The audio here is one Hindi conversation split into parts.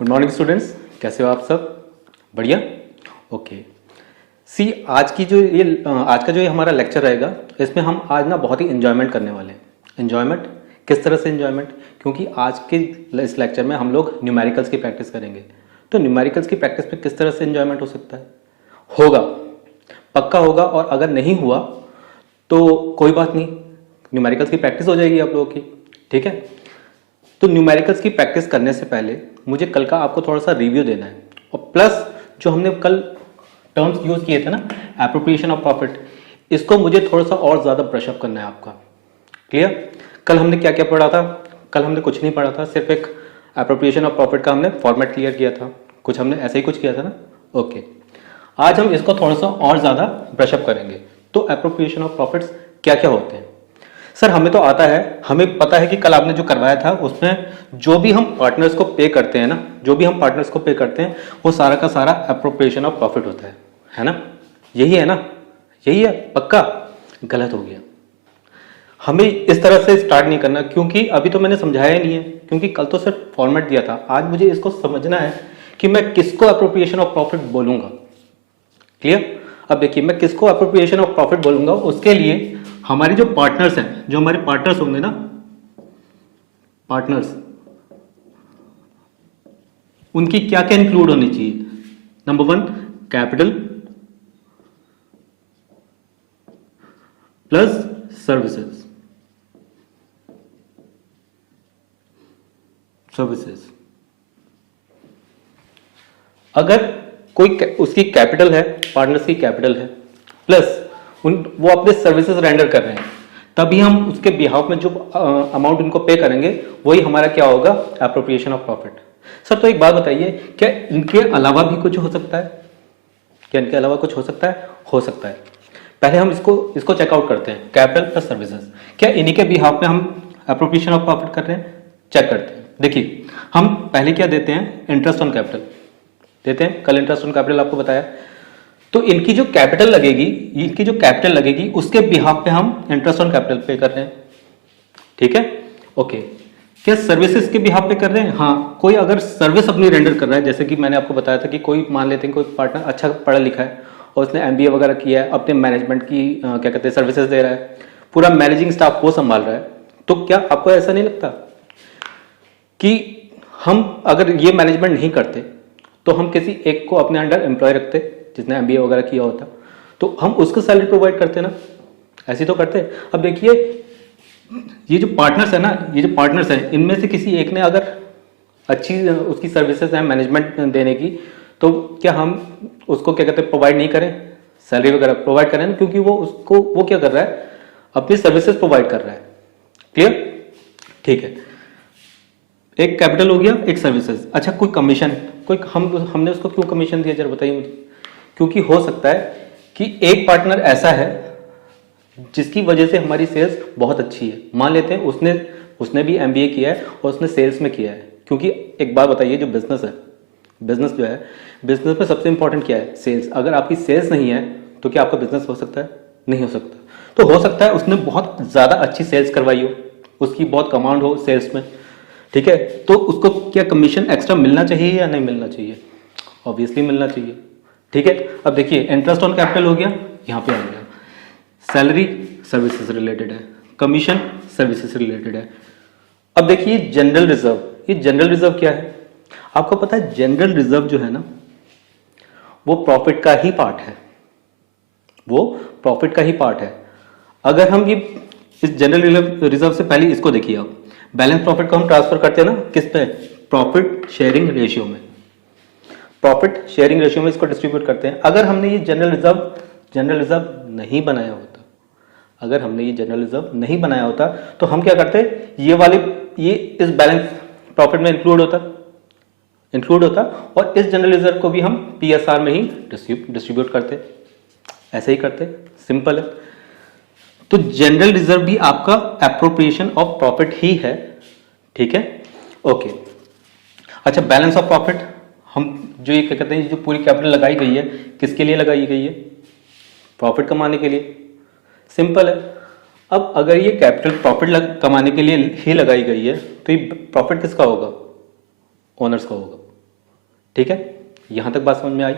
गुड मॉर्निंग स्टूडेंट्स, कैसे हो आप सब? बढ़िया। ओके। सी आज का जो ये हमारा लेक्चर रहेगा, इसमें हम आज ना बहुत ही इन्जॉयमेंट करने वाले हैं। इन्जॉयमेंट किस तरह से इन्जॉयमेंट? क्योंकि आज के इस लेक्चर में हम लोग न्यूमेरिकल्स की प्रैक्टिस करेंगे। तो न्यूमेरिकल्स की प्रैक्टिस में किस तरह से इन्जॉयमेंट हो सकता है? होगा, पक्का होगा। और अगर नहीं हुआ तो कोई बात नहीं, न्यूमेरिकल्स की प्रैक्टिस हो जाएगी आप लोगों की। ठीक है। तो न्यूमेरिकल्स की प्रैक्टिस करने से पहले मुझे कल का आपको थोड़ा सा रिव्यू देना है, और प्लस जो हमने कल टर्म्स यूज किए थे ना, एप्रोप्रिएशन ऑफ प्रॉफिट, इसको मुझे थोड़ा सा और ज़्यादा ब्रशअप करना है आपका। क्लियर? कल हमने क्या क्या पढ़ा था? कल हमने कुछ नहीं पढ़ा था, सिर्फ एक एप्रोप्रिएशन ऑफ प्रॉफिट का हमने फॉर्मेट क्लियर किया था, कुछ हमने ऐसे ही कुछ किया था ना। ओके, आज हम इसको थोड़ा सा और ज़्यादा ब्रशअप करेंगे। तो एप्रोप्रिएशन ऑफ प्रॉफिट्स क्या क्या होते हैं? सर हमें तो आता है, हमें पता है कि कल आपने जो करवाया था उसमें जो भी हम पार्टनर्स को पे करते हैं ना, जो भी हम पार्टनर्स को पे करते हैं वो सारा का सारा एप्रोप्रिएशन ऑफ प्रॉफिट होता है ना? यही है ना? यही है पक्का? गलत हो गया। हमें इस तरह से स्टार्ट नहीं करना, क्योंकि अभी तो मैंने समझाया ही नहीं है, क्योंकि कल तो सिर्फ फॉर्मेट दिया था। आज मुझे इसको समझना है कि मैं किसको एप्रोप्रिएशन ऑफ प्रॉफिट बोलूंगा। क्लियर? अब देखिए, मैं किसको एप्रोप्रिएशन ऑफ प्रॉफिट बोलूंगा, उसके लिए हमारी जो पार्टनर्स हैं, जो हमारे पार्टनर्स होंगे ना, पार्टनर्स, उनकी क्या क्या इंक्लूड होनी चाहिए? Number 1, capital plus services. अगर कोई उसकी कैपिटल है, पार्टनर्स की कैपिटल है, प्लस वो अपने सर्विसेज रेंडर कर रहे हैं, तभी हम उसके बिहाफ में जो अमाउंट उनको पे करेंगे वही हमारा क्या होगा? Appropriation of profit. सर तो एक बात बताइए, क्या इनके अलावा भी कुछ हो सकता है? क्या इनके अलावा कुछ हो सकता है? हो सकता है। पहले हम इसको चेकआउट करते हैं। कैपिटल प्लस सर्विसेज, क्या इन्हीं के बिहाफ में हम एप्रोप्रिएशन ऑफ प्रॉफिट कर रहे हैं? चेक करते हैं। देखिए, हम पहले क्या देते हैं? इंटरेस्ट ऑन कैपिटल देते हैं। कल इंटरेस्ट ऑन कैपिटल आपको बताया। तो इनकी जो कैपिटल लगेगी उसके बिहाफ पे हम इंटरेस्ट ऑन कैपिटल पे कर रहे हैं। ठीक है? ओके। क्या सर्विसेज के बिहाफ पे कर रहे हैं? हाँ, कोई अगर सर्विस अपनी रेंडर कर रहा है, जैसे कि मैंने आपको बताया था कि कोई मान लेते हैं कोई पार्टनर अच्छा पढ़ा लिखा है और उसने एमबीए वगैरह किया है, अपने मैनेजमेंट की क्या कहते हैं सर्विसेज दे रहा है, पूरा मैनेजिंग स्टाफ वो संभाल रहा है, तो क्या आपको ऐसा नहीं लगता कि हम अगर ये मैनेजमेंट नहीं करते तो हम किसी एक को अपने अंडर एम्प्लॉय रखते जिसने एमबीए वगैरह किया होता, तो हम उसको सैलरी प्रोवाइड करते ना, ऐसे तो करते। अब देखिए, ये जो पार्टनर्स है ना, ये जो पार्टनर्स हैं, इनमें से किसी एक ने अगर अच्छी उसकी सर्विसेज है मैनेजमेंट देने की, तो क्या हम उसको क्या कहते हैं प्रोवाइड नहीं करें? सैलरी वगैरह प्रोवाइड करें ना, क्योंकि वो क्या कर रहा है? अपनी सर्विसेज प्रोवाइड कर रहा है। क्लियर? ठीक है। एक कैपिटल हो गया, एक सर्विसेज। अच्छा, कोई कमीशन, कोई हमने उसको क्यों कमीशन दिया जरा बताइए मुझे? क्योंकि हो सकता है कि एक पार्टनर ऐसा है जिसकी वजह से हमारी सेल्स बहुत अच्छी है। मान लेते हैं उसने भी एमबीए किया है और उसने सेल्स में किया है। क्योंकि एक बात बताइए, जो बिजनेस है, बिजनेस जो है, बिजनेस में सबसे इंपॉर्टेंट क्या है? सेल्स। अगर आपकी सेल्स नहीं है तो क्या आपका बिजनेस हो सकता है? नहीं हो सकता। तो हो सकता है उसने बहुत ज़्यादा अच्छी सेल्स करवाई हो, उसकी बहुत कमांड हो सेल्स में। ठीक है, तो उसको क्या कमीशन एक्स्ट्रा मिलना चाहिए या नहीं मिलना चाहिए? ऑब्वियसली मिलना चाहिए। ठीक है। अब देखिए, इंटरेस्ट ऑन कैपिटल हो गया, यहाँ पे आ गया। सैलरी सर्विसेज रिलेटेड है, कमीशन सर्विसेज रिलेटेड है। अब देखिए जनरल रिजर्व, ये जनरल रिजर्व क्या है? आपको पता है जनरल रिजर्व जो है ना, वो प्रॉफिट का ही पार्ट है। वो प्रॉफिट का ही पार्ट है। अगर हम ये इस जनरल रिजर्व से पहले इसको देखिए, आप बैलेंस प्रॉफिट को हम ट्रांसफर करते हैं ना किस पे? प्रॉफिट शेयरिंग रेशियो में। प्रॉफिट शेयरिंग रेशियो में इसको डिस्ट्रीब्यूट करते हैं। अगर हमने ये जनरल रिजर्व नहीं बनाया होता, अगर हमने ये जनरल रिजर्व नहीं बनाया होता तो हम क्या करते? ये इस बैलेंस प्रॉफिट में इंक्लूड होता और इस जनरल रिजर्व को भी हम पीएसआर में ही डिस्ट्रीब्यूट करते। ऐसे ही करते, सिंपल है। तो जनरल रिजर्व भी आपका एप्रोप्रिएशन ऑफ प्रॉफिट ही है। ठीक है? ओके। अच्छा, बैलेंस ऑफ प्रॉफिट, हम जो ये क्या कहते हैं, जो पूरी कैपिटल लगाई गई है, किसके लिए लगाई गई है? प्रॉफिट कमाने के लिए। सिंपल है। अब अगर ये कैपिटल प्रॉफिट कमाने के लिए ही लगाई गई है, तो ये प्रॉफिट किसका होगा? ओनर्स का होगा। ठीक है, यहां तक बात समझ में आई।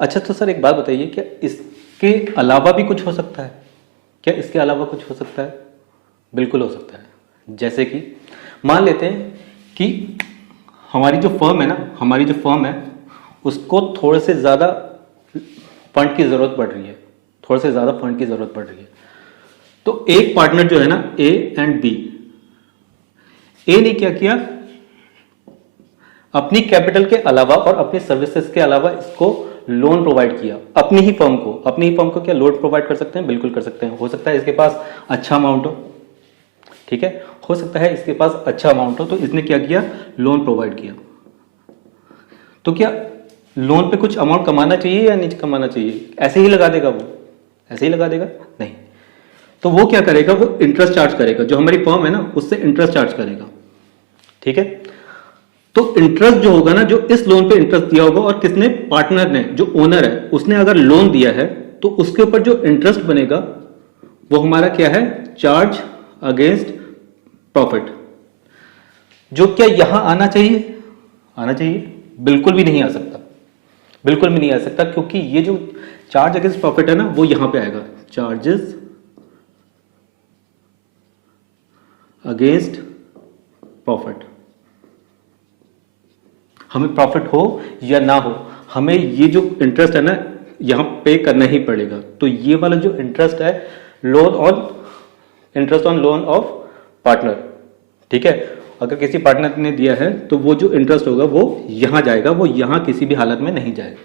अच्छा तो सर एक बात बताइए, क्या इसके अलावा भी कुछ हो सकता है? क्या इसके अलावा कुछ हो सकता है? बिल्कुल हो सकता है। जैसे कि मान लेते हैं कि हमारी जो फर्म है उसको थोड़े से ज़्यादा फंड की ज़रूरत पड़ रही है, थोड़े से ज़्यादा फंड की ज़रूरत पड़ रही है। तो एक पार्टनर जो है ना, ए एंड बी, ए ने क्या किया, अपनी कैपिटल के अलावा और अपनी सर्विसेज के अलावा इसको लोन प्रोवाइड किया अपनी ही फर्म को क्या लोन प्रोवाइड कर सकते हैं? बिल्कुल कर सकते हैं। हो सकता है इसके पास अच्छा अमाउंट हो, ठीक है, हो सकता है इसके पास अच्छा अमाउंट हो, तो इसने क्या किया, लोन प्रोवाइड किया। तो क्या लोन पे कुछ अमाउंट कमाना चाहिए या नहीं कमाना चाहिए? ऐसे ही लगा देगा वो? ऐसे ही लगा देगा? नहीं। तो वो क्या करेगा, वो इंटरेस्ट चार्ज करेगा, जो हमारी फर्म है ना उससे इंटरेस्ट चार्ज करेगा, ठीक है। तो इंटरेस्ट जो होगा ना, जो इस लोन पे इंटरेस्ट दिया होगा, और किसने, पार्टनर ने, जो ओनर है उसने अगर लोन दिया है, तो उसके ऊपर जो इंटरेस्ट बनेगा वो हमारा क्या है, चार्ज अगेंस्ट प्रॉफिट। जो क्या यहां आना चाहिए? आना चाहिए? बिल्कुल भी नहीं आ सकता, बिल्कुल भी नहीं आ सकता, क्योंकि ये जो चार्ज अगेंस्ट प्रॉफिट है ना वो यहां पे आएगा, चार्जेस अगेंस्ट प्रॉफिट। हमें प्रॉफिट हो या ना हो, हमें ये जो इंटरेस्ट है ना यहां पे करना ही पड़ेगा। तो ये वाला जो इंटरेस्ट है, interest on loan of partner, ठीक है। अगर किसी पार्टनर ने दिया है तो वो जो इंटरेस्ट होगा वो यहां जाएगा, वो यहां किसी भी हालत में नहीं जाएगा।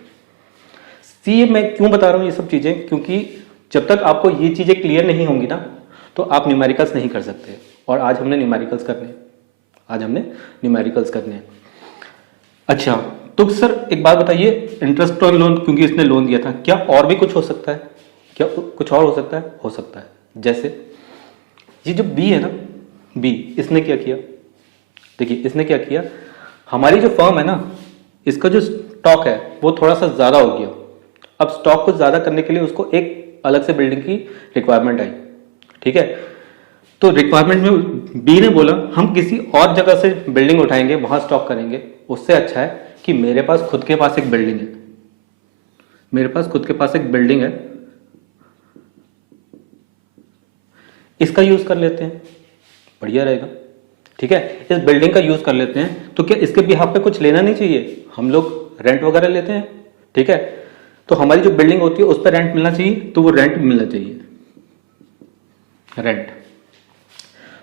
सी मैं क्यों बता रहा हूं ये सब चीजें, क्योंकि जब तक आपको ये चीजें क्लियर नहीं होंगी ना तो आप न्यूमेरिकल्स नहीं कर सकते। और आज हमने न्यूमेरिकल्स करने हैं। अच्छा तो सर एक बात बताइए, इंटरेस्ट ऑन लोन, क्योंकि इसने लोन दिया था, क्या और भी कुछ हो सकता है? क्या कुछ और हो सकता है? हो सकता है। जैसे ये जो बी है ना, बी, इसने क्या किया, देखिए इसने क्या किया, हमारी जो फर्म है ना इसका जो स्टॉक है वो थोड़ा सा ज्यादा हो गया। अब स्टॉक को ज्यादा करने के लिए उसको एक अलग से बिल्डिंग की रिक्वायरमेंट आई, ठीक है। तो रिक्वायरमेंट में बी ने बोला हम किसी और जगह से बिल्डिंग उठाएंगे, वहां स्टॉक करेंगे, उससे अच्छा है कि मेरे पास खुद के पास एक बिल्डिंग है, इसका यूज कर लेते हैं, बढ़िया रहेगा, ठीक है। इस बिल्डिंग का यूज कर लेते हैं, तो क्या इसके बिहाफ पे कुछ लेना नहीं चाहिए? हम लोग रेंट वगैरह लेते हैं, ठीक है। तो हमारी जो बिल्डिंग होती है उस पर रेंट मिलना चाहिए, तो वो रेंट मिलना चाहिए, रेंट।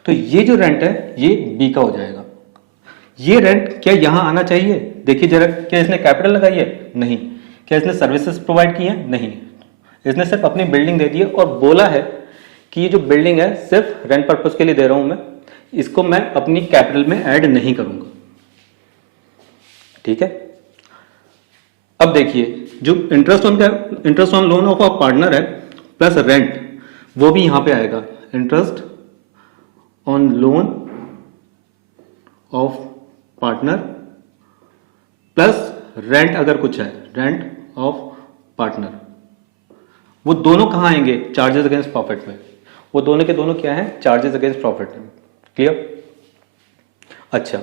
तो ये जो रेंट है ये बी का हो जाएगा। ये रेंट क्या यहां आना चाहिए? देखिए जरा, क्या इसने कैपिटल लगाई है? नहीं। क्या इसने सर्विसेज प्रोवाइड की है? नहीं। इसने सिर्फ अपनी बिल्डिंग दे दी है और बोला है कि ये जो बिल्डिंग है सिर्फ रेंट पर्पज के लिए दे रहा हूं मैं, इसको मैं अपनी कैपिटल में ऐड नहीं करूंगा, ठीक है। अब देखिए जो interest on loan of a partner है प्लस रेंट, वो भी यहां पे आएगा, interest on loan of partner plus rent, अगर कुछ है रेंट ऑफ पार्टनर। वो दोनों कहां आएंगे? चार्जेस अगेंस्ट प्रॉफिट में। वो दोनों के दोनों क्या है? चार्जेस अगेंस्ट प्रॉफिट में। क्लियर? अच्छा,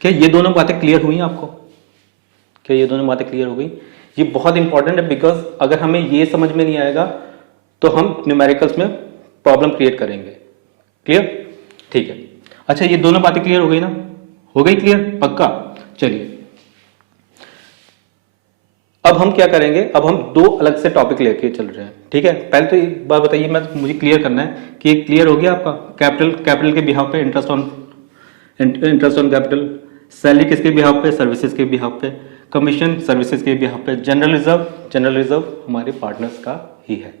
क्या ये दोनों बातें क्लियर हुई आपको? क्या ये दोनों बातें क्लियर हो गई? ये बहुत इंपॉर्टेंट है, बिकॉज अगर हमें ये समझ में नहीं आएगा तो हम न्यूमेरिकल्स में प्रॉब्लम क्रिएट करेंगे। क्लियर? ठीक है। अच्छा ये दोनों बातें क्लियर हो गई ना? हो गई क्लियर? पक्का? चलिए अब हम क्या करेंगे, अब हम दो अलग से टॉपिक लेके चल रहे हैं, ठीक है। पहले तो एक बात बताइए, मुझे क्लियर करना है कि क्लियर हो गया आपका कैपिटल के बिहाफ पे इंटरेस्ट ऑन कैपिटल, सैलरी किसके बिहाफ पे? सर्विसेज के बिहाफ पे, कमीशन सर्विसेज के बिहाफ पे, जनरल रिजर्व हमारे पार्टनर्स का ही है,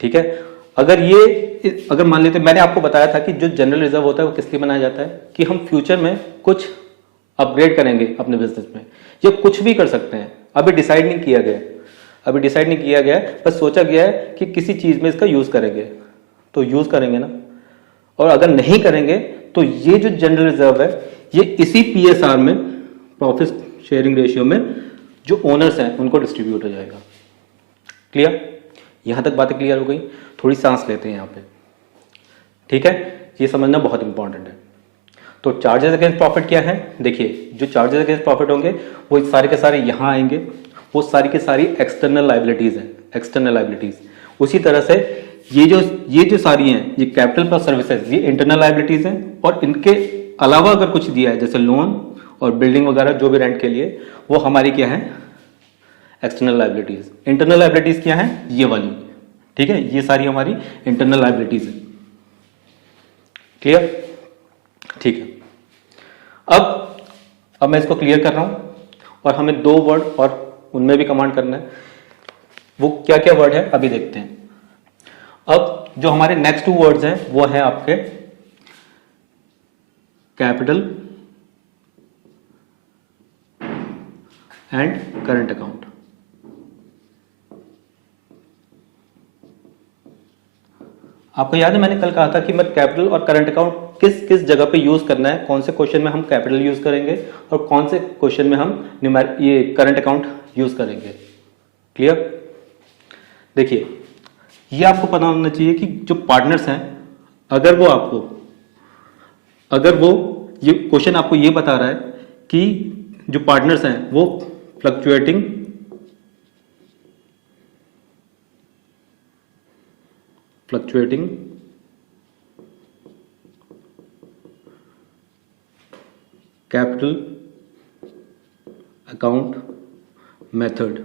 ठीक है। अगर मान लेते, मैंने आपको बताया था कि जो जनरल रिजर्व होता है वो किस लिए बनाया जाता है, कि हम फ्यूचर में कुछ अपग्रेड करेंगे अपने बिजनेस में, या कुछ भी कर सकते हैं, अभी डिसाइड नहीं किया गया है, बस सोचा गया है कि किसी चीज में इसका यूज करेंगे, तो यूज करेंगे ना। और अगर नहीं करेंगे तो ये जो जनरल रिजर्व है ये इसी पीएसआर में, प्रॉफिट शेयरिंग रेशियो में, जो ओनर्स हैं उनको डिस्ट्रीब्यूट हो जाएगा। क्लियर? यहां तक बातें क्लियर हो गई? थोड़ी सांस लेते हैं यहां पे, ठीक है। ये समझना बहुत इंपॉर्टेंट है। तो चार्जेस अगेंस्ट प्रॉफिट क्या है, देखिए जो चार्जेस अगेंस्ट प्रॉफिट होंगे वो सारे के सारे यहाँ आएंगे, वो सारी की सारी एक्सटर्नल लाइबिलिटीज हैं, एक्सटर्नल लाइबिलिटीज। उसी तरह से ये जो सारी हैं, ये कैपिटल प्लस सर्विसेज, ये इंटरनल लाइबिलिटीज हैं, और इनके अलावा अगर कुछ दिया है जैसे लोन और बिल्डिंग वगैरह जो भी रेंट के लिए, वो हमारी क्या है, एक्सटर्नल लाइबिलिटीज। इंटरनल लाइबिलिटीज क्या है, ये वाली, ठीक है, ये सारी हमारी इंटरनल लाइबिलिटीज है। क्लियर, ठीक है। अब मैं इसको क्लियर कर रहा हूं, और हमें 2 वर्ड और उनमें भी कमांड करना है। वो क्या क्या वर्ड है अभी देखते हैं। अब जो हमारे नेक्स्ट 2 वर्ड्स हैं वो है आपके कैपिटल एंड करंट अकाउंट। आपको याद है मैंने कल कहा था कि मैं कैपिटल और करंट अकाउंट किस किस जगह पे यूज करना है, कौन से क्वेश्चन में हम कैपिटल यूज करेंगे और कौन से क्वेश्चन में हम ये करंट अकाउंट यूज करेंगे। क्लियर, देखिए ये आपको पता होना चाहिए कि जो पार्टनर्स हैं, अगर वो ये क्वेश्चन आपको ये बता रहा है कि जो पार्टनर्स हैं वो fluctuating capital account method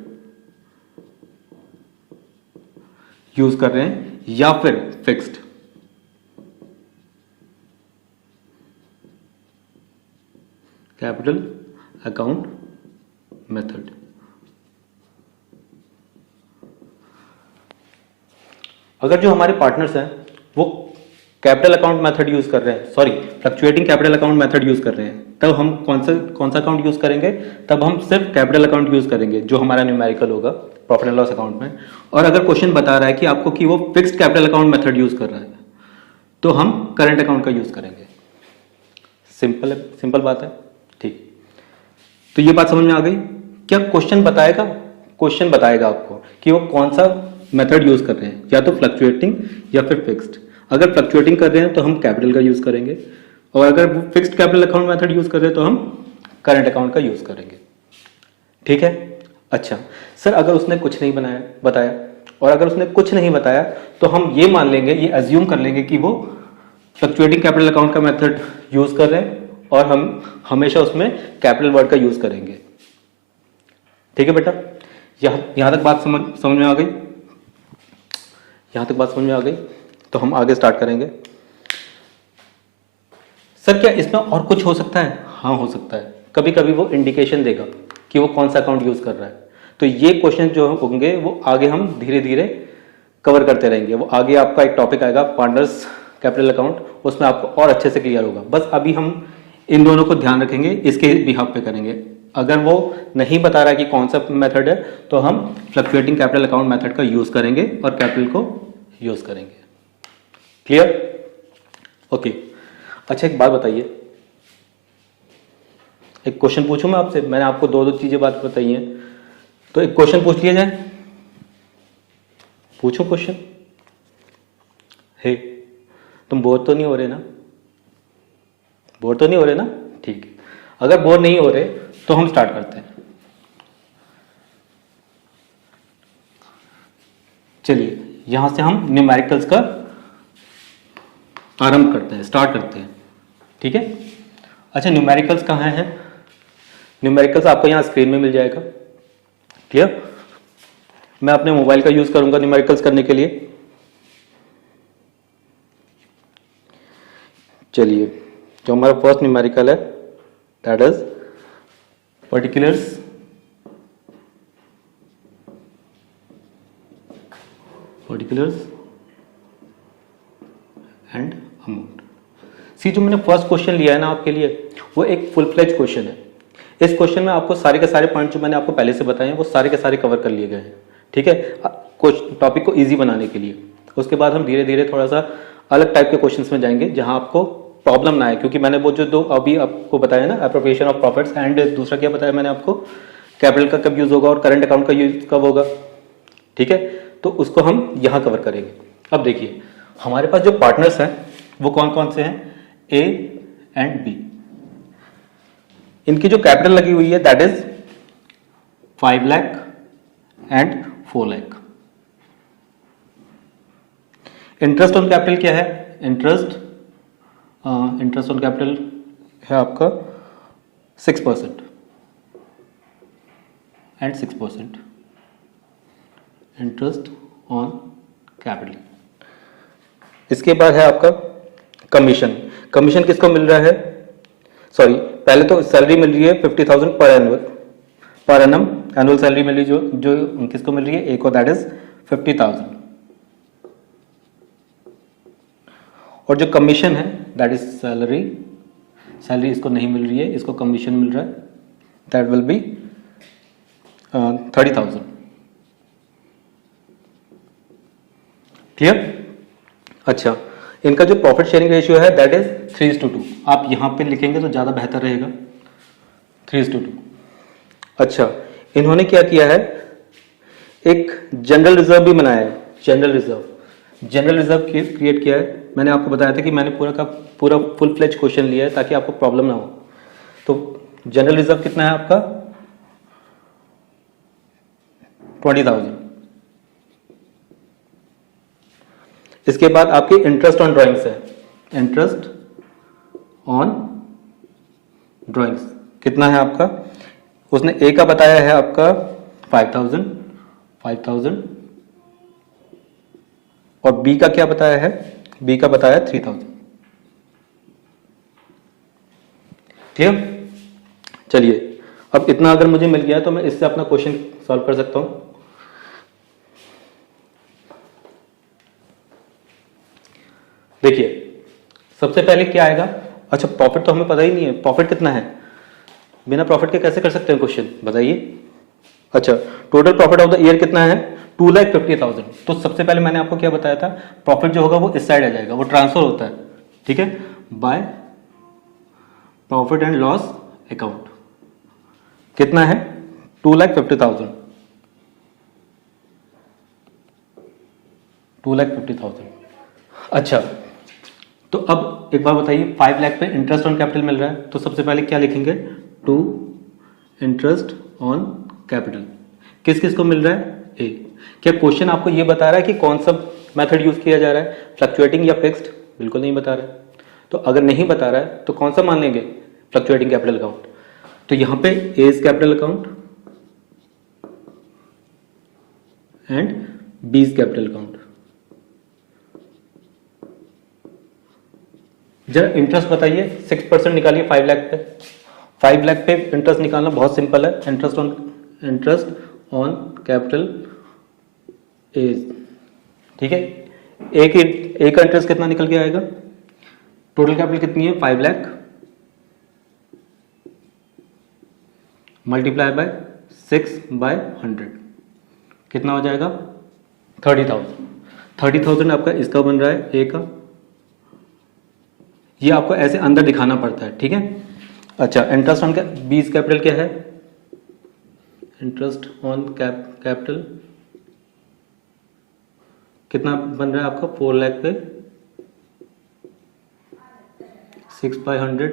use कर रहे हैं या फिर फिक्स्ड। कैपिटल अकाउंट मेथड, अगर जो हमारे पार्टनर्स हैं वो कैपिटल अकाउंट मेथड यूज कर रहे हैं, sorry fluctuating capital account method use कर रहे हैं, तब हम कौन सा अकाउंट यूज करेंगे, तब हम सिर्फ कैपिटल अकाउंट यूज करेंगे जो हमारा न्यूमेरिकल होगा प्रॉफिट एंड लॉस अकाउंट में। और अगर क्वेश्चन बता रहा है कि आपको कि वो fixed capital account method use कर रहा है, तो हम करंट अकाउंट का यूज करेंगे। सिंपल बात है, ठीक। तो ये बात समझ में आ गई। क्या क्वेश्चन बताएगा आपको कि वो कौन सा मेथड यूज कर रहे हैं, या तो फ्लक्चुएटिंग या फिर फिक्स्ड। अगर फ्लक्चुएटिंग कर रहे हैं तो हम कैपिटल का यूज करेंगे, और अगर वो fixed capital account method use कर रहे हैं तो हम करंट अकाउंट का यूज करेंगे। ठीक है, अच्छा सर अगर उसने कुछ नहीं बताया, और अगर उसने कुछ नहीं बताया तो हम ये मान लेंगे, ये अज्यूम कर लेंगे कि वो फ्लक्चुएटिंग कैपिटल अकाउंट का मेथड यूज कर रहे हैं, और हम हमेशा उसमें कैपिटल वर्ड का यूज करेंगे। ठीक है बेटा, यहां तक बात समझ में आ गई? यहां तक बात समझ में आ गई तो हम आगे स्टार्ट करेंगे। सर क्या इसमें और कुछ हो सकता है? हाँ हो सकता है, कभी कभी वो इंडिकेशन देगा कि वो कौन सा अकाउंट यूज कर रहा है। तो ये क्वेश्चन जो होंगे वो आगे हम धीरे धीरे कवर करते रहेंगे। वो आगे आपका एक टॉपिक आएगा पार्टनर्स कैपिटल अकाउंट, उसमें आपको और अच्छे से क्लियर होगा। बस अभी हम इन दोनों को ध्यान रखेंगे, इसके बिहाफ पे करेंगे। अगर वो नहीं बता रहा है कि कौन सा मेथड है तो हम फ्लक्चुएटिंग कैपिटल अकाउंट मेथड का यूज करेंगे और कैपिटल को यूज करेंगे। क्लियर? ओके। अच्छा एक बात बताइए, एक क्वेश्चन पूछूं मैं आपसे? मैंने आपको दो चीजें बात बताई हैं, तो एक क्वेश्चन पूछ लिया जाए। पूछो क्वेश्चन। हे तुम बोर तो नहीं हो रहे ना? बोर तो नहीं हो रहे ना? ठीक है, अगर बोर नहीं हो रहे तो हम स्टार्ट करते हैं। चलिए यहां से हम न्यूमेरिकल्स का आरंभ करते हैं, स्टार्ट करते हैं। ठीक है, अच्छा न्यूमेरिकल्स कहाँ है? न्यूमेरिकल्स आपको यहाँ स्क्रीन में मिल जाएगा। क्लियर? मैं अपने मोबाइल का यूज करूंगा न्यूमेरिकल्स करने के लिए। चलिए, जो हमारा फर्स्ट न्यूमेरिकल है that is particulars and amount. C जो मैंने फर्स्ट क्वेश्चन लिया है ना आपके लिए, वो एक फुल फ्लेज क्वेश्चन है। इस क्वेश्चन में आपको सारे के सारे पॉइंट जो मैंने आपको पहले से बताए हैं वो सारे के सारे कवर कर लिए गए हैं। ठीक है, टॉपिक को इजी बनाने के लिए। उसके बाद हम धीरे धीरे थोड़ा सा अलग टाइप के क्वेश्चंस में जाएंगे जहां आपको प्रॉब्लम ना आए, क्योंकि मैंने वो जो दो अभी आपको बताया ना, एप्रोप्रिएशन ऑफ प्रॉफिट्स एंड दूसरा क्या बताया मैंने आपको, कैपिटल का कब यूज होगा और करंट अकाउंट का यूज कब होगा। ठीक है, तो उसको हम यहां कवर करेंगे। अब देखिए हमारे पास जो पार्टनर्स हैं वो कौन कौन से हैं? A and B. इनकी जो कैपिटल लगी हुई है that is 5 lakh and 4 lakh. Interest on capital क्या है? इंटरेस्ट ऑन कैपिटल है आपका 6% एंड 6% इंटरेस्ट ऑन कैपिटल। इसके बाद है आपका कमीशन। कमीशन किसको मिल रहा है? सॉरी, पहले तो सैलरी मिल रही है 50,000 पर एनम, एनुअल सैलरी मिल रही जो जो किसको मिल रही है? एक और दैट इज 50,000। और जो कमीशन है दैट इज सैलरी इसको नहीं मिल रही है, इसको कमीशन मिल रहा है, दैट विल बी 30,000। क्लियर? अच्छा, इनका जो प्रॉफिट शेयरिंग रेशियो है दैट इज 3:2। आप यहां पे लिखेंगे तो ज्यादा बेहतर रहेगा, 3:2। अच्छा, इन्होंने क्या किया है? एक जनरल रिजर्व भी बनाया है। जनरल रिजर्व क्रिएट किया है। मैंने आपको बताया था कि मैंने पूरा का पूरा फुल फ्लेज क्वेश्चन लिया है ताकि आपको प्रॉब्लम ना हो। तो जनरल रिजर्व कितना है आपका? 20,000। इसके बाद आपके इंटरेस्ट ऑन ड्राइंग्स है। इंटरेस्ट ऑन ड्राइंग्स कितना है आपका? उसने ए का बताया है आपका 5,000 और बी का क्या बताया है? बी का बताया 3,000। ठीक है, चलिए अब इतना अगर मुझे मिल गया तो मैं इससे अपना क्वेश्चन सॉल्व कर सकता हूं। देखिए सबसे पहले क्या आएगा? अच्छा, प्रॉफिट तो हमें पता ही नहीं है, प्रॉफिट कितना है? बिना प्रॉफिट के कैसे कर सकते हैं क्वेश्चन, बताइए। अच्छा, total profit of the year कितना है? 2,50,000। तो सबसे पहले मैंने आपको क्या बताया था? प्रॉफिट जो होगा वो इस साइड आ जाएगा, वो ट्रांसफर होता है, ठीक है, by profit and loss account. कितना है? 2,50,000। 2,50,000। अच्छा, तो अब एक बार बताइए, 5 लाख पे इंटरेस्ट ऑन कैपिटल मिल रहा है, तो सबसे पहले क्या लिखेंगे? To interest on capital. किस किस को मिल रहा है? ए। क्या क्वेश्चन आपको ये बता रहा है कि कौन सा मेथड यूज किया जा रहा है, फ्लक्चुएटिंग या फिक्स्ड? बिल्कुल नहीं बता रहा है। तो अगर नहीं बता रहा है तो कौन सा मान लेंगे? Fluctuating capital account. तो यहां पे A's capital account and B's capital account. जरा इंटरेस्ट बताइए, 6% निकालिए 5 लाख पे। 5 लाख पे इंटरेस्ट निकालना बहुत सिंपल है। इंटरेस्ट ऑन कैपिटल एज, ठीक है। एक का इंटरेस्ट कितना निकल के आएगा? टोटल कैपिटल कितनी है? 5 लाख मल्टीप्लाई बाय 6/100 कितना हो जाएगा? 30,000। 30,000 आपका इसका बन रहा है, ए का। ये आपको ऐसे अंदर दिखाना पड़ता है, ठीक है। अच्छा, इंटरेस्ट ऑन बीज कैपिटल क्या है? इंटरेस्ट ऑन कैपिटल कितना बन रहा है आपका? 4 लाख पे 6/100,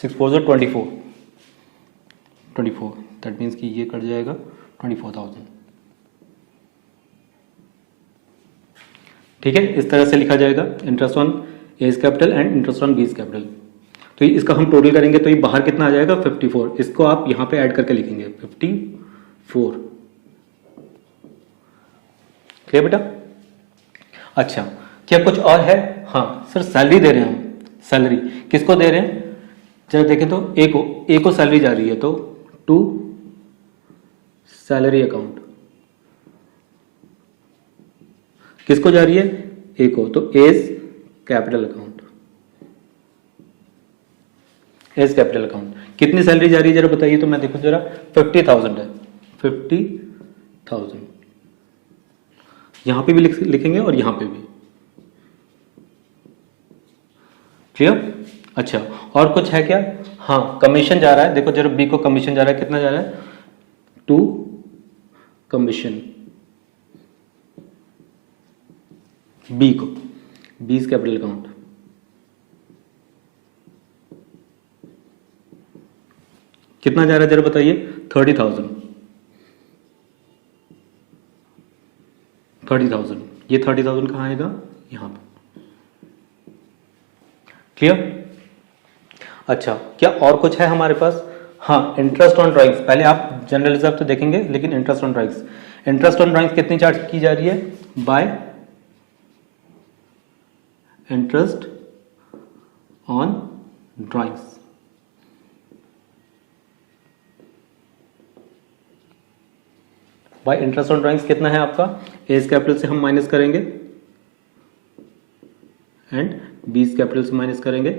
6 4 24, दैट मीन्स कि ये कट जाएगा 24,000। ठीक है, इस तरह से लिखा जाएगा interest on A's capital and interest on B's capital. तो इसका हम टोटल करेंगे तो ये बाहर कितना आ जाएगा? 54। इसको आप यहां पे ऐड करके लिखेंगे 54। क्लियर बेटा? अच्छा, क्या कुछ और है? हाँ सर, सैलरी दे रहे हैं हम। सैलरी किसको दे रहे हैं? जरा देखें तो ए को सैलरी जा रही है, तो टू सैलरी अकाउंट। किसको जा रही है? ए को, तो A's capital account. A's capital account कितनी सैलरी जा रही है जरा बताइए तो मैं देखूं जरा। 50,000 है, 50,000 यहां पे भी लिखेंगे और यहां पे भी। क्लियर? अच्छा, और कुछ है क्या? हाँ, कमीशन जा रहा है, देखो जरा बी को कमीशन जा रहा है, कितना जा रहा है? 2 कमीशन बी को, बीज कैपिटल अकाउंट। कितना जा रहा है जरा बताइए? 30,000। 30,000, ये 30,000 कहाँ आएगा? यहाँ पर। क्लियर? अच्छा, क्या और कुछ है हमारे पास? हाँ, इंटरेस्ट ऑन ड्राइंग्स। पहले आप जनरल रिजर्व तो देखेंगे, लेकिन interest on drawings, interest on drawings कितनी चार्ज की जा रही है? Bye interest on drawings. Bye interest on drawings कितना है आपका? एज कैपिटल से हम माइनस करेंगे एंड बीज कैपिटल से माइनस करेंगे।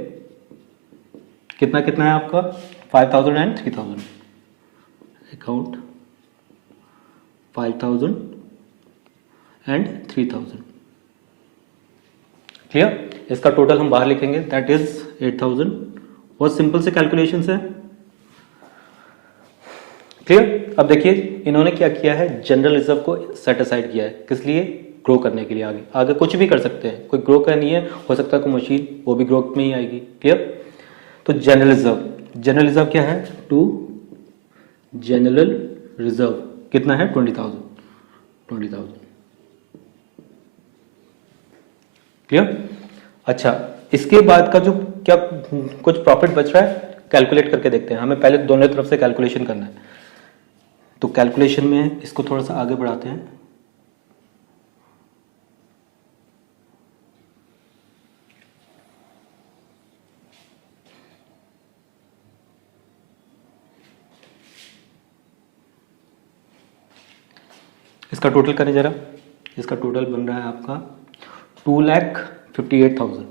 कितना कितना है आपका? 5,000 एंड 3,000। Account 5,000 and 3,000। क्लियर? इसका टोटल हम बाहर लिखेंगे, दैट इज 8,000। बहुत सिंपल से कैलकुलेशन है। क्लियर? अब देखिए इन्होंने क्या किया है, जनरल रिजर्व को सेट असाइड किया है। किस लिए? ग्रो करने के लिए। आगे आगे कुछ भी कर सकते हैं, कोई ग्रो करनी है, हो सकता है कोई मशीन, वो भी ग्रोथ में ही आएगी। क्लियर? तो जनरल रिजर्व क्या है? टू जनरल रिजर्व कितना है? 20,000। क्लियर? अच्छा, इसके बाद का जो क्या कुछ प्रॉफिट बच रहा है, कैलकुलेट करके देखते हैं। हमें पहले दोनों तरफ से कैलकुलेशन करना है, तो कैलकुलेशन में इसको थोड़ा सा आगे बढ़ाते हैं। इसका टोटल करें जरा। इसका टोटल बन रहा है आपका 2,58,000।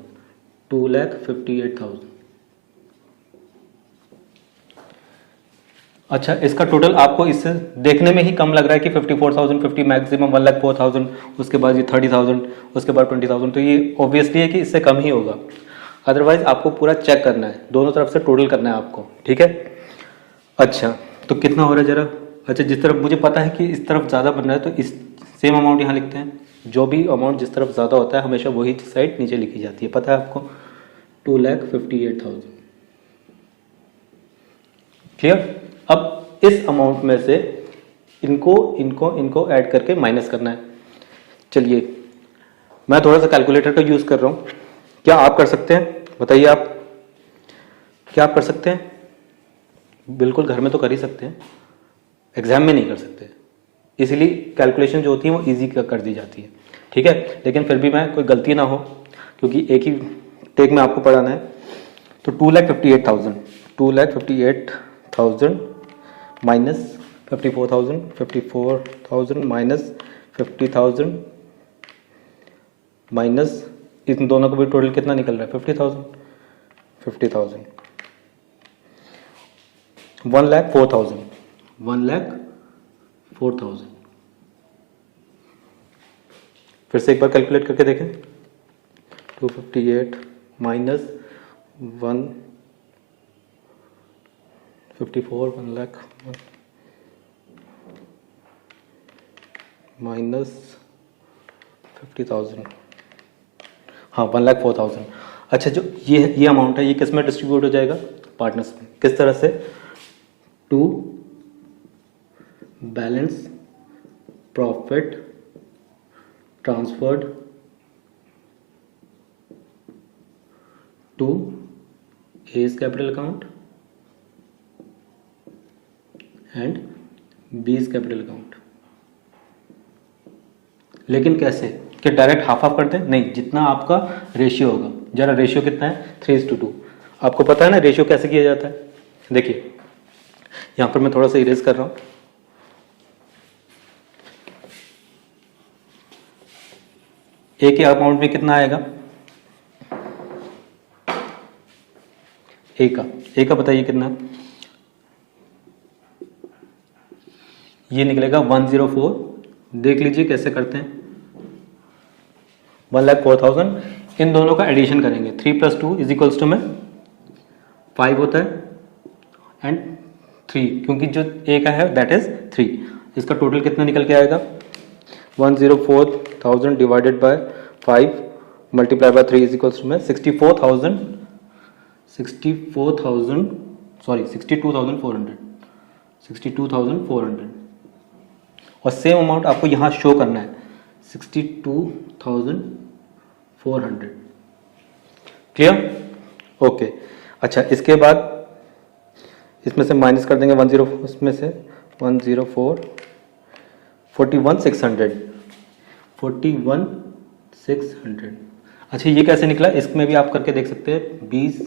2,58,000। अच्छा, इसका टोटल आपको इससे देखने में ही कम लग रहा है कि 54,000, 50 मैक्सिमम 1,04,000, उसके बाद ये 30,000, उसके बाद 20,000, तो ये ऑब्वियसली है कि इससे कम ही होगा। अदरवाइज आपको पूरा चेक करना है, दोनों तरफ से टोटल करना है आपको। ठीक है? अच्छा, तो कितना हो रहा है जरा? अच्छा, जिस तरफ मुझे पता है कि इस तरफ ज़्यादा बन रहा है, तो इस सेम अमाउंट यहाँ लिखते हैं। जो भी अमाउंट जिस तरफ ज़्यादा होता है हमेशा वही साइड नीचे लिखी जाती है, पता है आपको? 2,58,000। क्लियर? अब इस अमाउंट में से इनको ऐड करके माइनस करना है। चलिए, मैं थोड़ा सा कैलकुलेटर का यूज़ कर रहा हूँ। क्या आप कर सकते हैं? बताइए आप, क्या आप कर सकते हैं? बिल्कुल, घर में तो कर ही सकते हैं, एग्जाम में नहीं कर सकते, इसीलिए कैलकुलेशन जो होती है वो इजी कर दी जाती है। ठीक है? लेकिन फिर भी मैं कोई गलती ना हो, क्योंकि एक ही टेक में आपको पढ़ाना है। तो 2,58,000 माइनस 54,000 माइनस 50,000 माइनस इन दोनों का भी टोटल कितना निकल रहा है? 50,000। 1,04,000। 1,04,000। फिर से एक बार कैलकुलेट करके देखें। 258 माइनस 154, 1 लाख माइनस 50,000, हाँ 1,04,000। अच्छा, जो ये अमाउंट है ये किस में डिस्ट्रीब्यूट हो जाएगा? पार्टनर्स में। किस तरह से? To balance profit transferred to A's capital account and B's capital account. लेकिन कैसे? कि डायरेक्ट हाफ हाफ कर दें? नहीं, जितना आपका रेशियो होगा। जरा रेशियो कितना है? 3:2। आपको पता है ना रेशियो कैसे किया जाता है? देखिए, यहां पर मैं थोड़ा सा इरेज कर रहा हूं। ए के अमाउंट में कितना आएगा? ए का बताइए कितना? ये निकलेगा 104। देख लीजिए कैसे करते हैं। 1,04,000, इन दोनों का एडिशन करेंगे। 3 + 2 = में 5 होता है एंड 3, क्योंकि जो ए का है दैट इज 3। इसका टोटल कितना निकल के आएगा? 104,000 डिवाइडेड बाय 5 मल्टीप्लाई बाय 3 = में 64,000 सॉरी 62,400, 62,400 और सेम अमाउंट आपको यहाँ शो करना है 62,400। क्लियर? ओके। अच्छा, इसके बाद इसमें से माइनस कर देंगे 10, इसमें से 104, 41,600, 41,600। अच्छा, ये कैसे निकला? इसमें भी आप करके देख सकते हैं। 20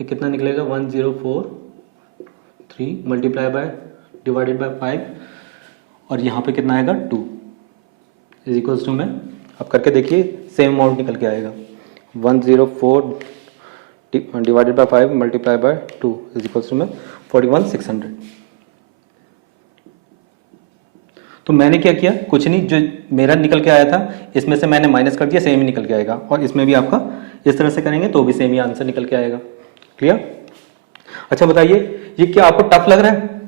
ये कितना निकलेगा? 104,3 मल्टीप्लाई बाय डिवाइडेड बाय 5 और यहाँ पे कितना आएगा? 2 इज इक्वल्स टू में आप करके देखिए, सेम अमाउंट निकल के आएगा। 104 divided by 5 multiply by 2 is equals to में 41,600। तो मैंने क्या किया? कुछ नहीं, जो मेरा निकल के आया था इसमें से मैंने माइनस कर दिया, सेम ही निकल के आएगा। और इसमें भी आपका इस तरह से करेंगे तो भी सेम ही आंसर निकल के आएगा। क्लियर? अच्छा बताइए, ये क्या आपको टफ लग रहा है?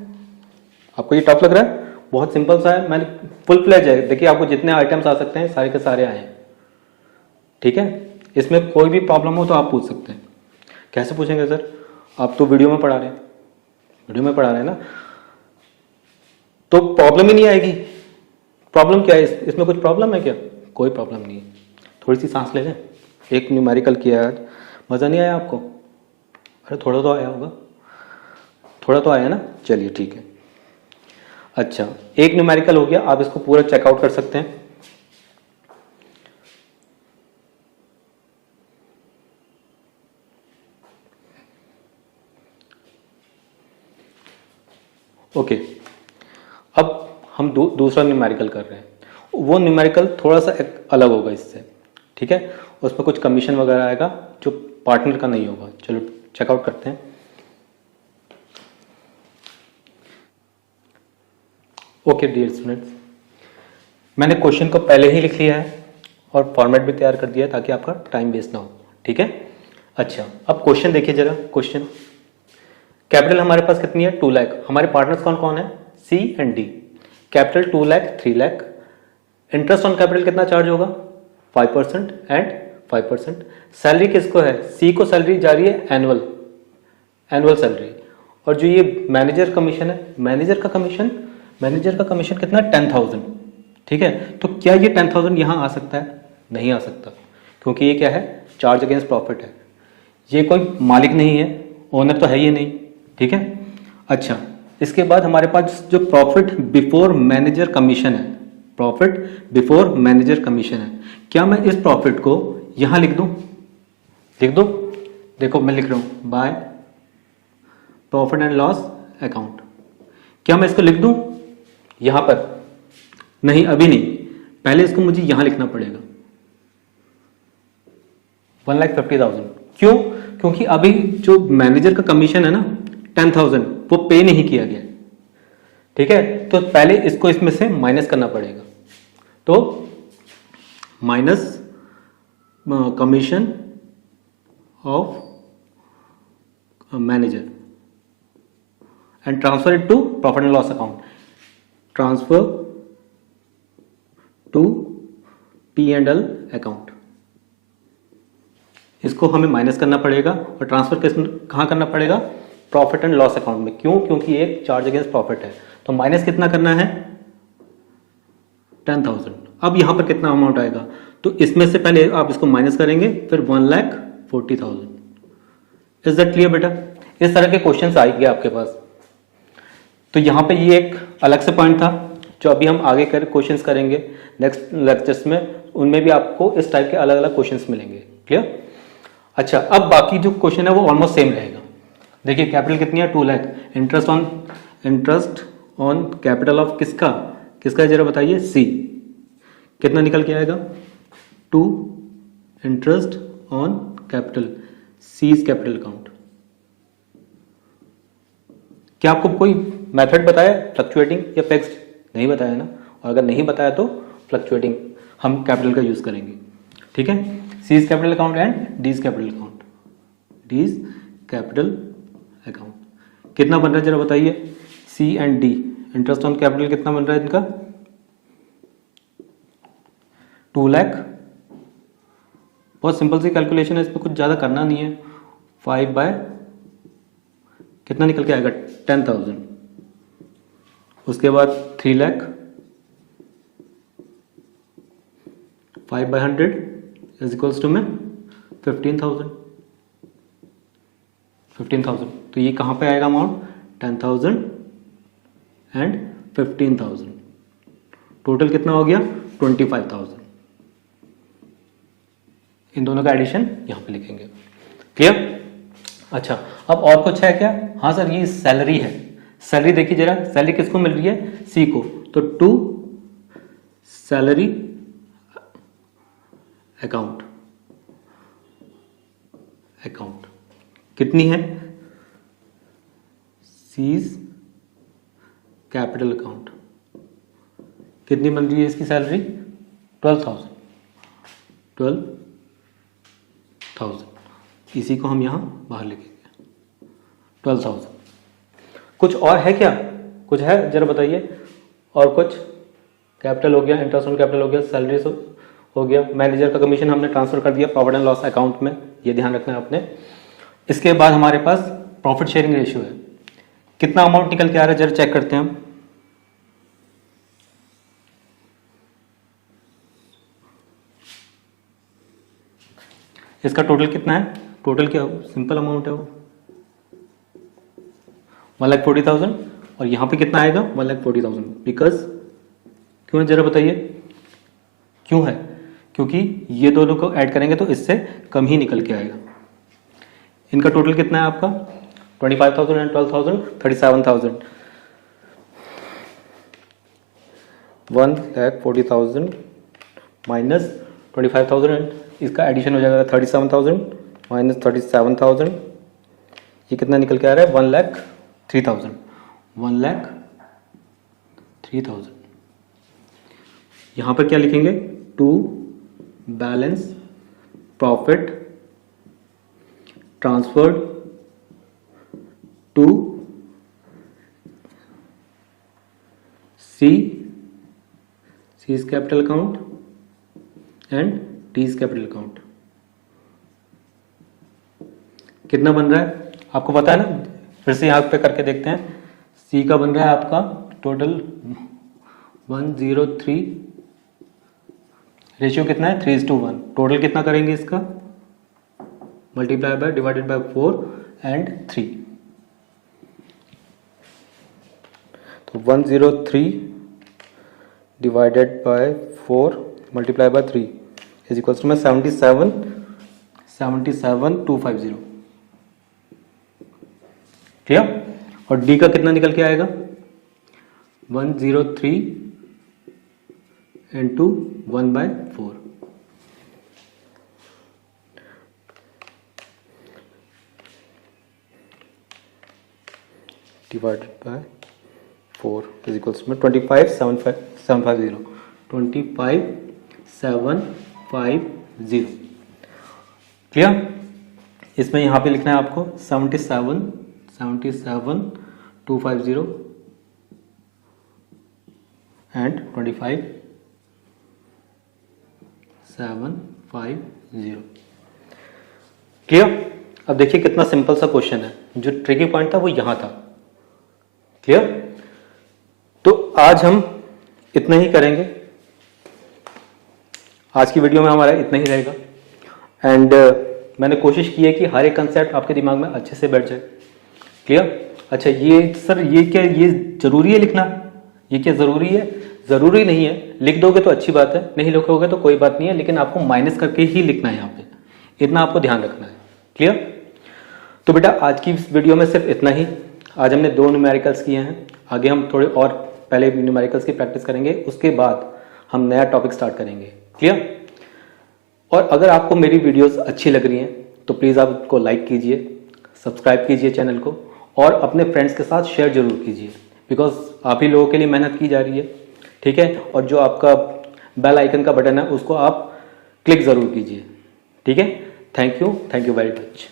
आपको ये टफ लग रहा है? बहुत सिंपल सा है, मैंने फुल फ्लैज है। देखिए, आपको जितने आइटम्स आ सकते हैं सारे के सारे आए हैं। ठीक है, इसमें कोई भी प्रॉब्लम हो तो आप पूछ सकते हैं। कैसे पूछेंगे सर? आप तो वीडियो में पढ़ा रहे हैं, वीडियो में पढ़ा रहे हैं ना, तो प्रॉब्लम ही नहीं आएगी। प्रॉब्लम क्या है? इसमें कुछ प्रॉब्लम है क्या? कोई प्रॉब्लम नहीं है। थोड़ी सी सांस ले लें। एक न्यूमेरिकल किया आज, मज़ा नहीं आया आपको? अरे थोड़ा तो आया होगा, थोड़ा तो आया ना? चलिए ठीक है। अच्छा, एक न्यूमेरिकल हो गया, आप इसको पूरा चेकआउट कर सकते हैं। ओके, अब हम दूसरा न्यूमेरिकल कर रहे हैं। वो न्यूमेरिकल थोड़ा सा अलग होगा इससे। ठीक है, उसमें कुछ कमीशन वगैरह आएगा जो पार्टनर का नहीं होगा। चलो चेकआउट करते हैं। ओके डियर स्टूडेंट्स, मैंने क्वेश्चन को पहले ही लिख लिया है और फॉर्मेट भी तैयार कर दिया है ताकि आपका टाइम वेस्ट ना हो। ठीक है। अच्छा, अब क्वेश्चन देखिए जरा। क्वेश्चन, कैपिटल हमारे पास कितनी है? 2 लाख। हमारे पार्टनर्स कौन कौन है? C and D. Capital 2 lakh, 3 lakh. Interest on capital कितना चार्ज होगा? 5% एंड 5%। सैलरी किसको है? सी को सैलरी जा रही है एनुअल सैलरी। और जो ये मैनेजर कमीशन है, मैनेजर का कमीशन कितना? 10,000। ठीक है, तो क्या ये 10,000 यहाँ आ सकता है? नहीं आ सकता, क्योंकि ये क्या है? चार्ज अगेंस्ट प्रॉफिट है। ये कोई मालिक नहीं है, ओनर तो है ही नहीं। ठीक है। अच्छा, इसके बाद हमारे पास जो प्रॉफिट बिफोर मैनेजर कमीशन है, प्रॉफिट बिफोर मैनेजर कमीशन है, क्या मैं इस प्रॉफिट को यहां लिख दूं? देखो मैं लिख रहा हूं by profit and loss account. क्या मैं इसको लिख दूं यहां पर? नहीं, अभी नहीं, पहले इसको मुझे यहां लिखना पड़ेगा 1,50,000। क्यों? क्योंकि अभी जो मैनेजर का कमीशन है ना 10,000, वो पे नहीं किया गया। ठीक है, तो पहले इसको इसमें से माइनस करना पड़ेगा। तो minus commission of manager and transfer it to profit and loss account. Transfer to P&L account. इसको हमें माइनस करना पड़ेगा और ट्रांसफर कहां करना पड़ेगा? प्रॉफिट एंड लॉस अकाउंट में। क्यों? क्योंकि एक चार्ज अगेंस्ट प्रॉफिट है। तो माइनस कितना करना है? 10,000। अब यहां पर कितना अमाउंट आएगा? तो इसमें से पहले आप इसको माइनस करेंगे, फिर 1,40,000। इज दैट क्लियर बेटा? इस तरह के क्वेश्चंस आएंगे आपके पास। तो यहां पे ये एक अलग से पॉइंट था जो अभी हम आगे क्वेश्चंस करेंगे नेक्स्ट लेक्चर्स में, उनमें भी आपको इस टाइप के अलग अलग क्वेश्चंस मिलेंगे। क्लियर? अच्छा, अब बाकी जो क्वेश्चन है वो ऑलमोस्ट सेम रहेगा। देखिए, कैपिटल कितनी है? 2 lakh. Interest on capital of किसका जरा बताइए? सी। कितना निकल के आएगा? 2 interest on capital, seize capital account. क्या आपको कोई मेथड बताया फ्लक्चुएटिंग या फिक्स्ड? नहीं बताया ना, और अगर नहीं बताया तो फ्लक्चुएटिंग हम कैपिटल का यूज करेंगे। ठीक है, C's capital account and D's capital account. D's capital account कितना बन रहा है जरा बताइए? C and D interest on capital कितना बन रहा है इनका? 2 लाख। बहुत सिंपल सी कैलकुलेशन है, इसमें कुछ ज्यादा करना नहीं है। 5 बाय कितना निकल के आएगा 10,000। उसके बाद 3 लाख 5/100 इज इक्वल्स टू में 15,000। तो ये कहाँ पे आएगा अमाउंट 10,000 एंड 15,000, टोटल कितना हो गया 25,000। इन दोनों का एडिशन यहाँ पे लिखेंगे। क्लियर? अच्छा, अब और कुछ है क्या? हाँ सर, ये सैलरी है। सैलरी देखिए जरा, सैलरी किसको मिल रही है? सी को। तो टू सैलरी अकाउंट कितनी है? सीज कैपिटल अकाउंट कितनी बन रही है इसकी सैलरी? 12,000। इसी को हम यहाँ बाहर लिखेंगे 12,000। कुछ और है क्या? कुछ है जरा बताइए। और कुछ? कैपिटल हो गया, इंटरेस्ट ऑन कैपिटल हो गया, सैलरी हो गया, मैनेजर का कमीशन हमने ट्रांसफर कर दिया प्रॉफिट एंड लॉस अकाउंट में, ये ध्यान रखना है आपने। इसके बाद हमारे पास प्रॉफिट शेयरिंग रेशियो है। कितना अमाउंट निकल के आ रहा है जरा चेक करते हैं हम। इसका टोटल कितना है? टोटल क्या सिंपल अमाउंट है वो 1,40,000 और यहाँ पे कितना आएगा 1,40,000। बिकॉज क्यों है जरा बताइए, क्यों है? क्योंकि ये दोनों को ऐड करेंगे तो इससे कम ही निकल के आएगा। इनका टोटल कितना है आपका 25,000 एंड 12,000 37,000। 1,40,000 माइनस 25,000 एंड इसका एडिशन हो जाएगा 37,000 माइनस 37,000। ये कितना निकल के आ रहा है 1,03,000। 1,03,000। यहाँ पर क्या लिखेंगे? To balance profit transferred to C's capital account and D's capital account. कितना बन रहा है आपको पता है ना? फिर से यहाँ पे करके देखते हैं। सी का बन रहा है आपका टोटल 103, रेशियो कितना है 3:1। टोटल कितना करेंगे इसका? Multiply by divided by 4 and 3। तो 103 divided by 4 multiply by 3 is equals to में 77,250। क्लियर? और डी का कितना निकल के आएगा 103 into 1/4। Divided by 4 is equals में 25,750। 25,750। क्लियर? इसमें यहाँ पे लिखना है आपको 77,250 एंड 25,750। क्लियर? अब देखिए कितना सिंपल सा क्वेश्चन है। जो ट्रिकी पॉइंट था वो यहां था। क्लियर? तो आज हम इतना ही करेंगे। आज की वीडियो में हमारा इतना ही रहेगा एंड मैंने कोशिश की है कि हर एक कंसेप्ट आपके दिमाग में अच्छे से बैठ जाए। क्लियर? अच्छा, ये सर ये क्या ये जरूरी है लिखना? ये क्या जरूरी है? जरूरी नहीं है। लिख दोगे तो अच्छी बात है, नहीं लिखोगे तो कोई बात नहीं है, लेकिन आपको माइनस करके ही लिखना है यहाँ पे। इतना आपको ध्यान रखना है। क्लियर? तो बेटा आज की वीडियो में सिर्फ इतना ही। आज हमने 2 न्यूमेरिकल्स किए हैं। आगे हम थोड़े और पहले न्यूमेरिकल्स की प्रैक्टिस करेंगे, उसके बाद हम नया टॉपिक स्टार्ट करेंगे। क्लियर? और अगर आपको मेरी वीडियोस अच्छी लग रही हैं तो प्लीज़ आप उसको लाइक कीजिए, सब्सक्राइब कीजिए चैनल को और अपने फ्रेंड्स के साथ शेयर जरूर कीजिए, बिकॉज आप ही लोगों के लिए मेहनत की जा रही है। ठीक है? और जो आपका बेल आइकन का बटन है उसको आप क्लिक ज़रूर कीजिए। ठीक है? Thank you very much.